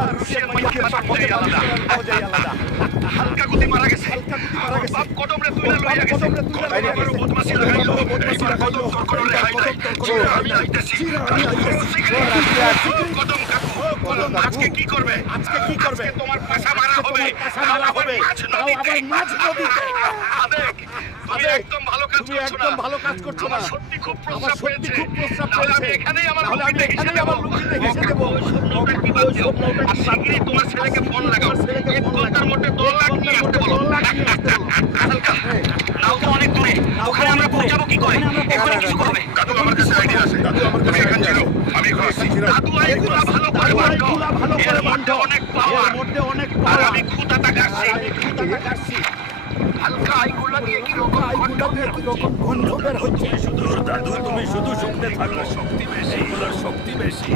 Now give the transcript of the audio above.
আর Russian মাইকে মজাই আলাদা। হালকা গুতি মারা গেছে। বাপ কদমরে তুইলা লইয়া গেছে। কদম বদমাশি লাগাইলো। কদম তরকর লেখাইলাই। আমি আইতাছি। কদম কাকু, কদম আজকে কি করবে? আজকে তোমার পাশা মারা হবে। তাও আবার মাছ নদীতে। আবেগ, তুমি একদম ভালো কাজ করছো না। সত্যি খুব প্রস্রাব পেয়েছে। আমি এখানেই আমার লুকিতে ঘেঁষে দেবো। কি বাদ দিও। আর শিগগিরই তোমার ছেলেকে ফোন লাগাও। 1 ঘন্টার মধ্যে 10 লাখ নিয়ে আসতে বলো। হালকা, নাও তো অনেক দূরে। ওখানে আমরা পৌঁছাবো কি করে? এখানে কিছু করবে। দাদু আমার কাছে আইডিয়া আছে। তুমি এখানে ছিল। আমি এখন আসছি। দাদু আইগুলা ভালো করে বাঁধো। অনেক পাওয়ার। আর আমি খুঁতাটা কাটছি। হালকা আইগুলা দিয়ে কি রকম গন্ধ বের হচ্ছে। দাদু তুমি শুধু শুনতে থাকো। শক্তি বেশি।